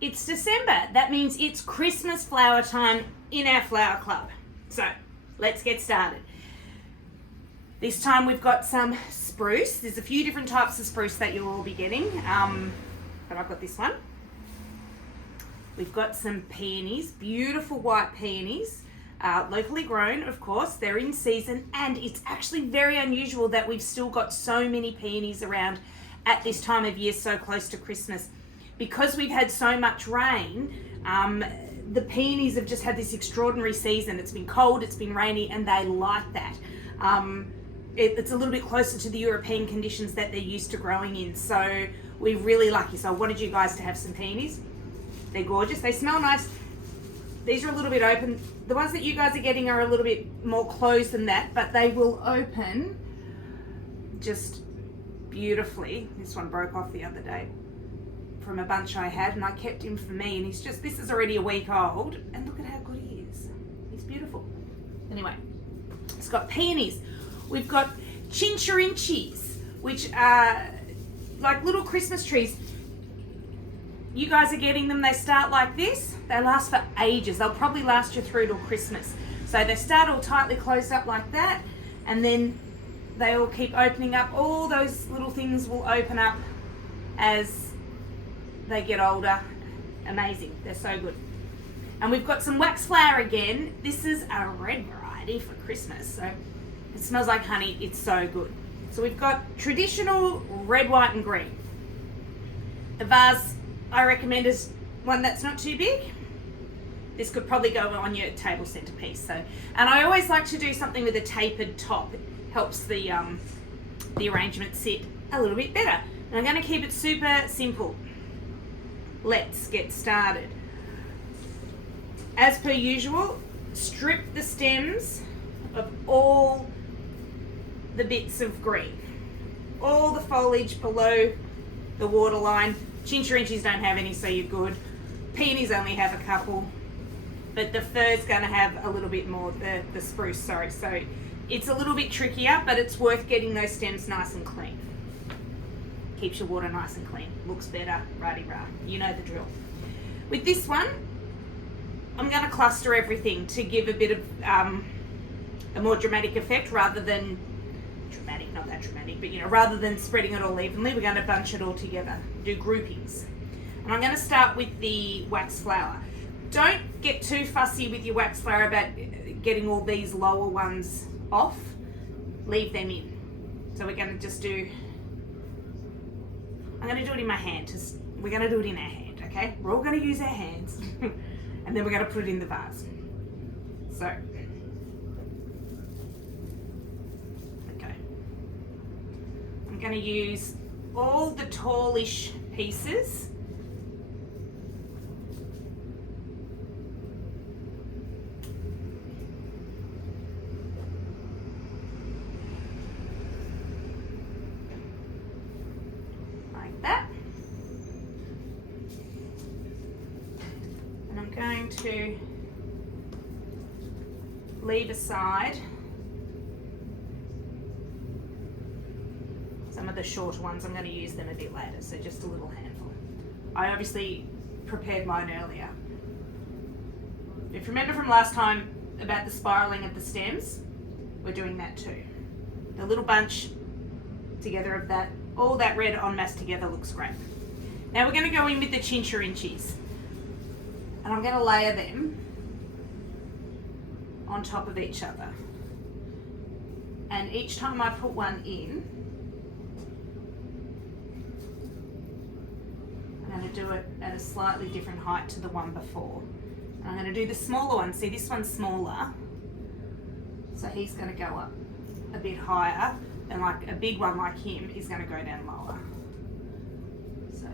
It's December. That means it's Christmas flower time in our flower club. So let's get started. This time we've got some spruce. There's a few different types of spruce that you'll all be getting, but I've got this one. We've got some peonies, beautiful white peonies, locally grown, of course. They're in season, and it's actually very unusual that we've still got so many peonies around at this time of year, so close to Christmas. Because we've had so much rain, the peonies have just had this extraordinary season. It's been cold, it's been rainy, and they like that. It's a little bit closer to the European conditions that they're used to growing in. So we're really lucky. So I wanted you guys to have some peonies. They're gorgeous. They smell nice. These are a little bit open. The ones that you guys are getting are a little bit more closed than that, but they will open just beautifully. This one broke off the other day from a bunch I had, and I kept him for me, and this is already a week old, and look at how good he is. He's beautiful. Anyway, it's got peonies. We've got chinchorrinches, which are like little Christmas trees. You guys are getting them. They start like this. They last for ages. They'll probably last you through till Christmas. So they start all tightly closed up like that, and then they all keep opening up. All those little things will open up as they get older. Amazing. They're so good. And we've got some waxflower again. This is a red variety for Christmas. So it smells like honey. It's so good. So we've got traditional red, white and green. The vase I recommend is one that's not too big. This could probably go on your table centerpiece. So, and I always like to do something with a tapered top. It helps the arrangement sit a little bit better. And I'm going to keep it super simple. Let's get started. As per usual, strip the stems of all the bits of green. All the foliage below the waterline. Chinchorrinches don't have any, so you're good. Peonies only have a couple, but the fir's going to have a little bit more, the spruce, sorry. So it's a little bit trickier, but it's worth getting those stems nice and clean. Keeps your water nice and clean. Looks better, rah-de-rah. You know the drill. With this one, I'm going to cluster everything to give a bit of a more dramatic effect rather than, not that dramatic, but rather than spreading it all evenly, we're going to bunch it all together, do groupings. And I'm going to start with the wax flower. Don't get too fussy with your wax flower about getting all these lower ones off. Leave them in. So we're going to just do, I'm going to do it in my hand. We're going to do it in our hand, okay? We're all going to use our hands. And then we're going to put it in the vase. So, okay. I'm going to use all the tallish pieces. Going to leave aside some of the shorter ones. I'm going to use them a bit later, so just a little handful. I obviously prepared mine earlier. If you remember from last time about the spiraling of the stems, we're doing that too. The little bunch together of that, all that red en masse together looks great. Now we're going to go in with the chinchorrinches. And I'm going to layer them on top of each other. And each time I put one in, I'm going to do it at a slightly different height to the one before. And I'm going to do the smaller one. See, this one's smaller, so he's going to go up a bit higher, and like a big one like him is going to go down lower. So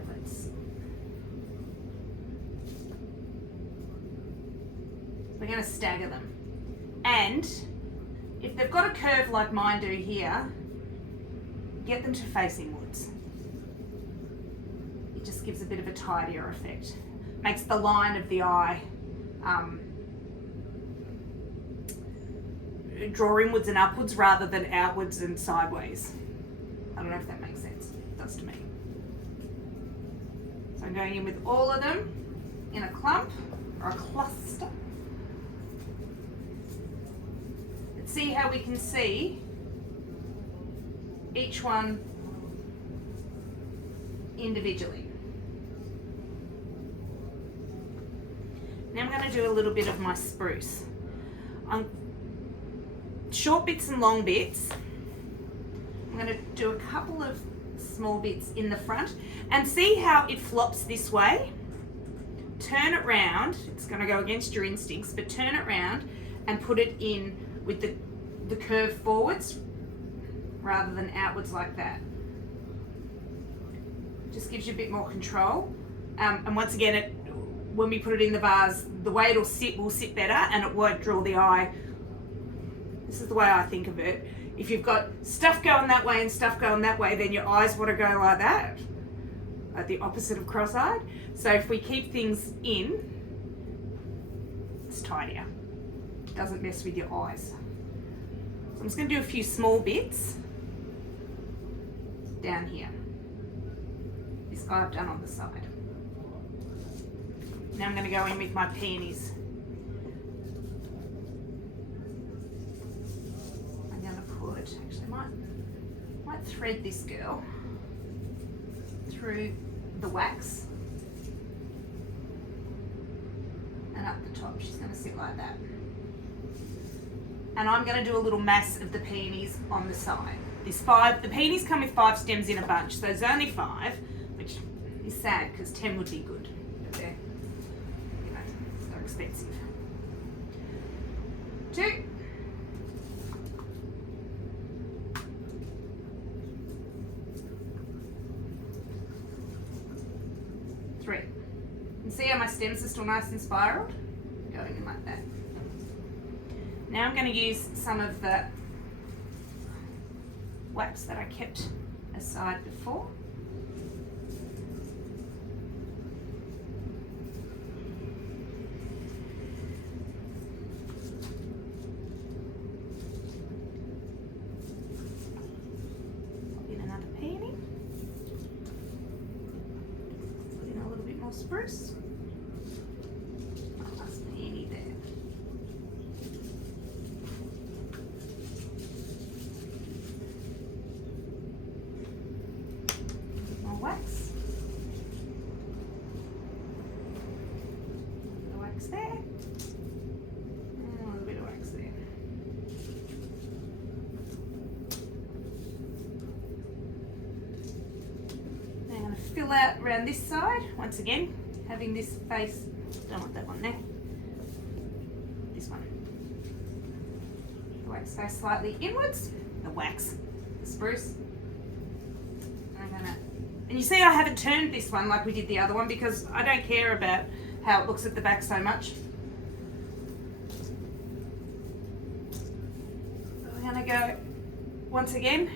we're going to stagger them. And if they've got a curve like mine do here, get them to face inwards. It just gives a bit of a tidier effect. Makes the line of the eye draw inwards and upwards rather than outwards and sideways. I don't know if that makes sense. It does to me. So I'm going in with all of them. in a clump or a cluster. And see how we can see each one individually. Now I'm going to do a little bit of my spruce. Short bits and long bits. I'm going to do a couple of small bits in the front and see how it flops this way. Turn it round. It's going to go against your instincts, but turn it round and put it in with the curve forwards rather than outwards like that. Just gives you a bit more control. And once again, when we put it in the vase, the way it'll sit will sit better and it won't draw the eye. This is the way I think of it. If you've got stuff going that way and stuff going that way, then your eyes want to go like that, like the opposite of cross-eyed. So if we keep things in, it's tidier. It doesn't mess with your eyes. So I'm just going to do a few small bits down here. This guy I've done on the side. Now I'm going to go in with my peonies. I'm going to put, actually I might thread this girl through the wax and up the top. She's going to sit like that. And I'm going to do a little mass of the peonies on the side. The peonies come with 5 stems in a bunch, so there's only 5, which is sad because 10 would be good. But they're, so expensive. 2. 3. And see how my stems are still nice and spiraled? Going in like that. Now I'm going to use some of the wax that I kept aside before. Put in another peony. Put in a little bit more spruce. Oh, last peony there. Wax. A little wax there. And a little bit of wax there. Now I'm going to fill out around this side. Once again, having this face, don't want that one there. This one. The wax face slightly inwards. The wax, the spruce. And you see I haven't turned this one like we did the other one because I don't care about how it looks at the back so much. So we're going to go, once again,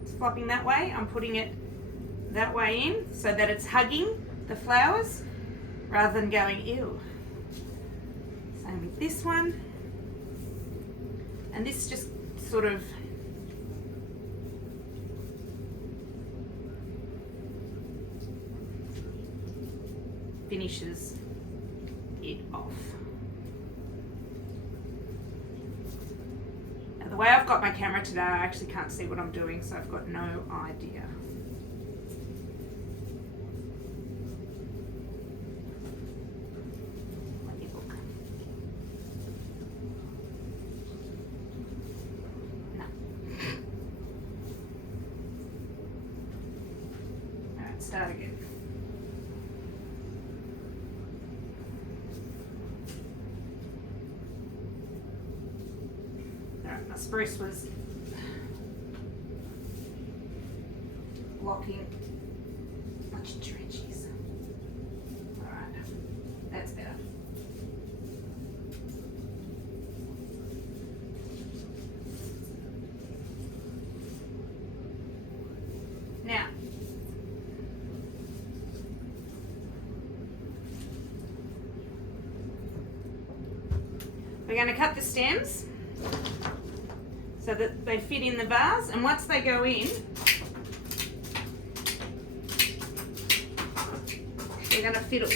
it's flopping that way. I'm putting it that way in so that it's hugging the flowers rather than going ew. Same with this one. And this just sort of finishes it off. Now the way I've got my camera today, I actually can't see what I'm doing, so I've got no idea. Let me look. No. Alright, start again. My spruce was blocking much trenches. Alright, that's better. Now, we're going to cut the stems so that they fit in the vase, and once they go in, we're going to fiddle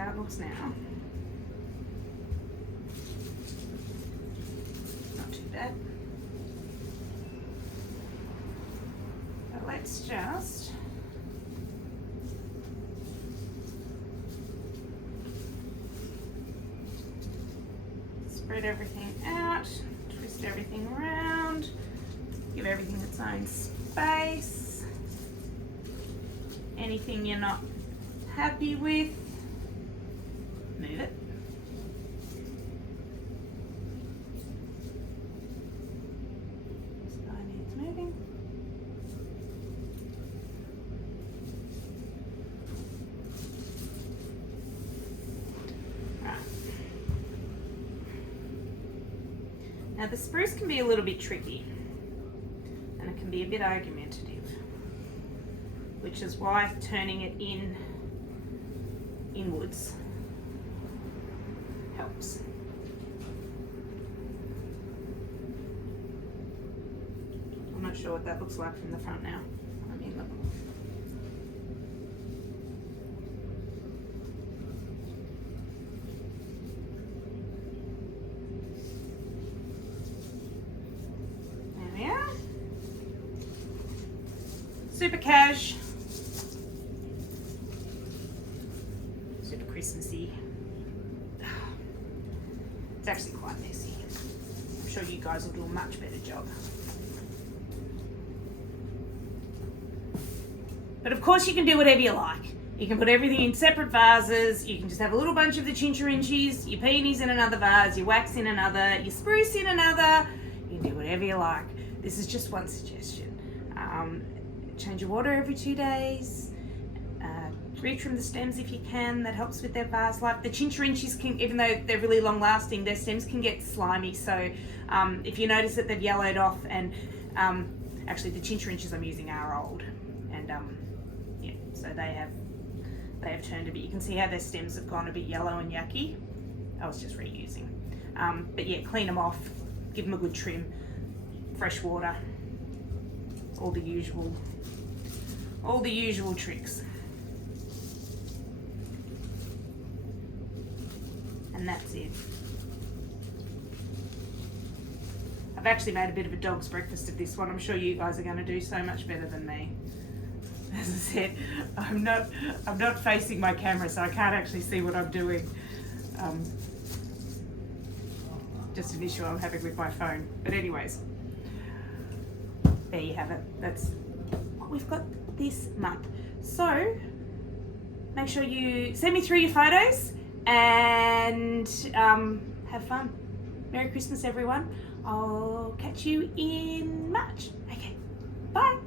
how it looks now. Not too bad. But let's just spread everything out, twist everything around, give everything its own space. Anything you're not happy with, move it. This guy needs moving. Right. Now the spruce can be a little bit tricky and it can be a bit argumentative, which is why turning it inwards helps. I'm not sure what that looks like from the front now. Let me look. There we are. Super cash. Super Christmassy. It's actually quite messy. I'm sure you guys will do a much better job. But of course you can do whatever you like. You can put everything in separate vases. You can just have a little bunch of the chincherinches, your peonies in another vase, your wax in another, your spruce in another. You can do whatever you like. This is just one suggestion. Change your water every 2 days. Retrim the stems if you can. That helps with their vase life. The chincherinches can, even though they're really long lasting, their stems can get slimy. So if you notice that they've yellowed off, and actually the chincherinches I'm using are old, and yeah, so they have turned a bit. You can see how their stems have gone a bit yellow and yucky. I was just reusing. But yeah, clean them off, give them a good trim, fresh water, all the usual tricks. And that's it. I've actually made a bit of a dog's breakfast of this one. I'm sure you guys are going to do so much better than me. As I said, I'm not facing my camera, so I can't actually see what I'm doing. Just an issue I'm having with my phone. But anyways, there you have it. That's what we've got this month. So make sure you send me through your photos and have fun. Merry Christmas, everyone. I'll catch you in March. Okay, bye.